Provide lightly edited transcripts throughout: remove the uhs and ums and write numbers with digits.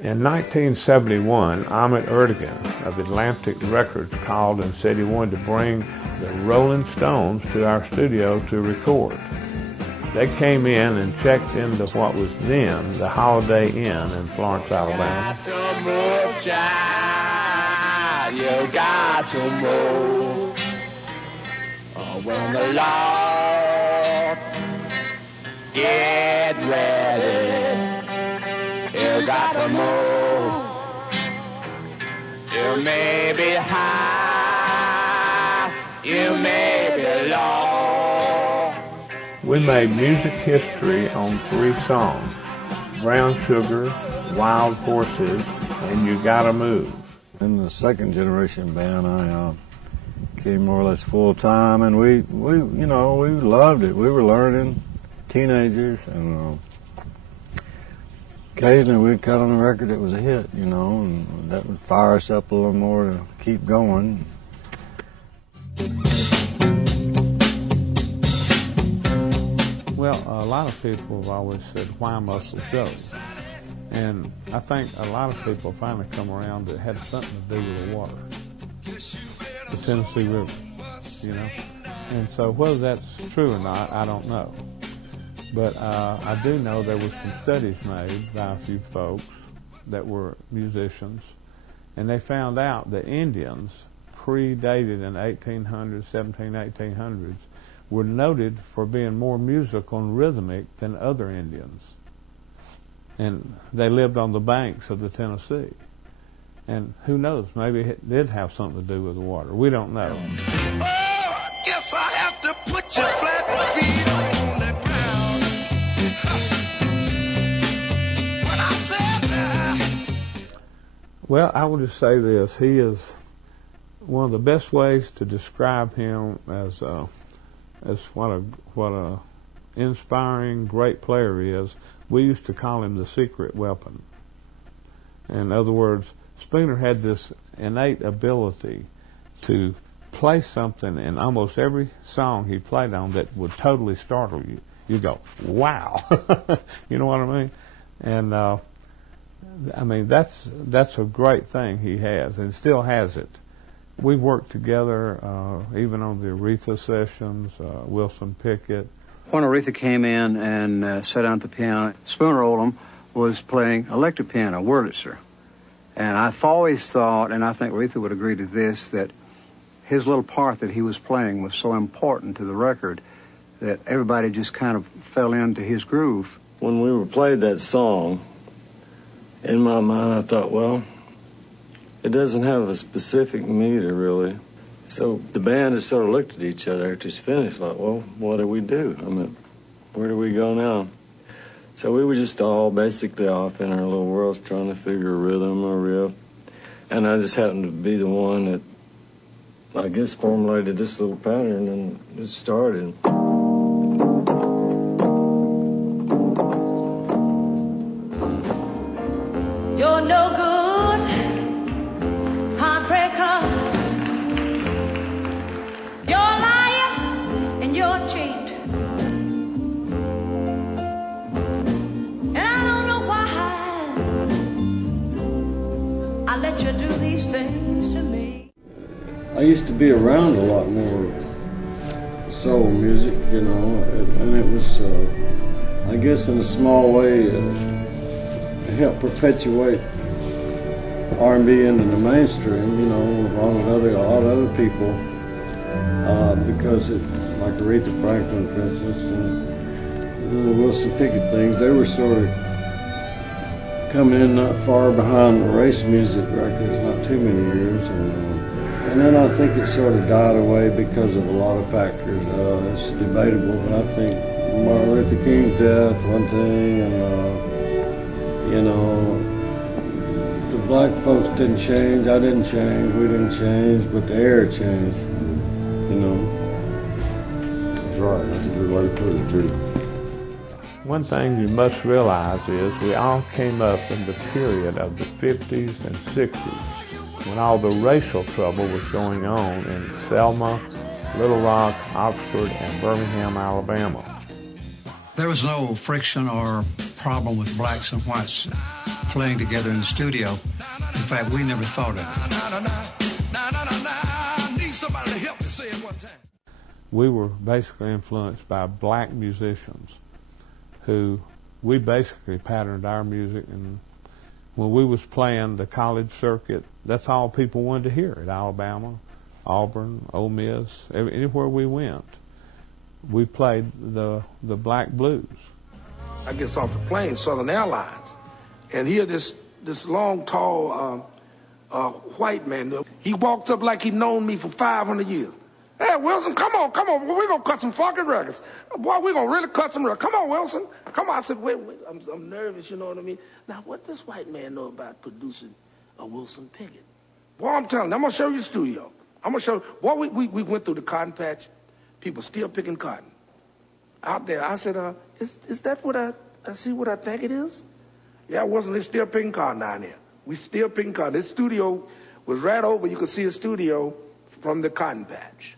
In 1971, Ahmet Ertegun of Atlantic Records called and said he wanted to bring the Rolling Stones to our studio to record. They came in and checked into what was then the Holiday Inn in Florence, Alabama. You got to move, child. You got to move. When the Lord get ready, you got to move. You may be high, you may be low. We made music history on 3 songs: Brown Sugar, Wild Horses, and You Gotta Move. In the second generation band, I came more or less full time, and we loved it. We were learning, teenagers, and occasionally we'd cut on a record that was a hit, and that would fire us up a little more to keep going. Well, a lot of people have always said, why Muscle Shoals? And I think a lot of people finally come around that had something to do with the water, the Tennessee River, And so whether that's true or not, I don't know. But I do know there were some studies made by a few folks that were musicians, and they found out that Indians predated in 1800s, 1800s, were noted for being more musical and rhythmic than other Indians. And they lived on the banks of the Tennessee. And who knows, maybe it did have something to do with the water. We don't know. Oh, I guess I have to put your flat feet on the ground. When I said that. Well, I would just say this. He is one of the best ways to describe him as what a inspiring, great player he is. We used to call him the secret weapon. In other words, Spooner had this innate ability to play something in almost every song he played on that would totally startle you. You go, wow. You know what I mean? And that's a great thing he has, and still has it. We worked together even on the Aretha sessions, Wilson Pickett. When Aretha came in and sat down at the piano, Spooner Oldham was playing electric piano, Wurlitzer. And I've always thought, and I think Aretha would agree to this, that his little part that he was playing was so important to the record that everybody just kind of fell into his groove. When we played that song, in my mind I thought, well, it doesn't have a specific meter, really. So the band just sort of looked at each other after it's finished, like, well, what do we do? I mean, where do we go now? So we were just all basically off in our little worlds trying to figure a rhythm or riff. And I just happened to be the one that, I guess, formulated this little pattern, and it started. You're no good, heartbreaker. You're a liar and you're a cheat. And I don't know why I let you do these things to me. I used to be around a lot more soul music, and it was, I guess in a small way, it helped perpetuate R&B into the mainstream, along with a lot of other people, because like Aretha Franklin, for instance, and the Wilson Pickett things, they were sort of coming in not far behind the race music records, not too many years, and then I think it sort of died away because of a lot of factors. It's debatable, but I think Martin Luther King's death, one thing, and the black folks didn't change, I didn't change, we didn't change, but the era changed, That's right, that's a good way to put it, too. One thing you must realize is we all came up in the period of the 50s and 60s when all the racial trouble was going on in Selma, Little Rock, Oxford, and Birmingham, Alabama. There was no friction or problem with blacks and whites playing together in the studio. In fact, we never thought of I need somebody to help me say it one time. We were basically influenced by black musicians who we basically patterned our music, and when we was playing the college circuit, that's all people wanted to hear at Alabama, Auburn, Ole Miss, anywhere we went. We played the black blues. I gets off the plane, Southern Airlines, and here this long, tall, white man, he walks up like he'd known me for 500 years. Hey, Wilson, come on, we're going to cut some funky records. Boy, we're going to really cut some records. Come on, Wilson. Come on. I said, wait, I'm nervous, you know what I mean? Now, what does white man know about producing a Wilson Pickett? Boy, I'm telling you, I'm going to show you the studio. I'm going to show you. Boy, we went through the cotton patch. People still picking cotton out there. I said, is that what I see what I think it is? Yeah, Wilson, they're still picking cotton down there. We still picking cotton. This studio was right over. You could see a studio from the cotton patch.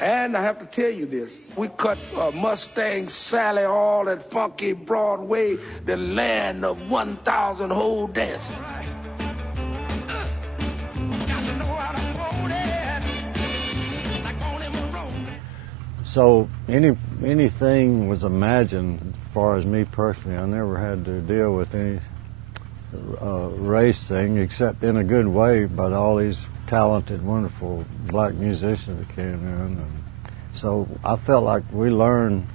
And I have to tell you this, we cut Mustang Sally, all that funky Broadway, the land of 1,000 whole dances. So anything was imagined as far as me personally. I never had to deal with any race thing, except in a good way, by all these talented, wonderful black musicians that came in. And so I felt like we learned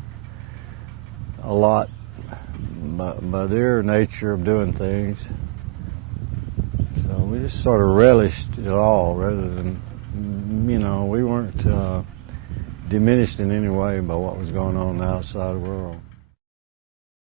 a lot by their nature of doing things. So we just sort of relished it all, rather than, we weren't diminished in any way by what was going on in the outside world.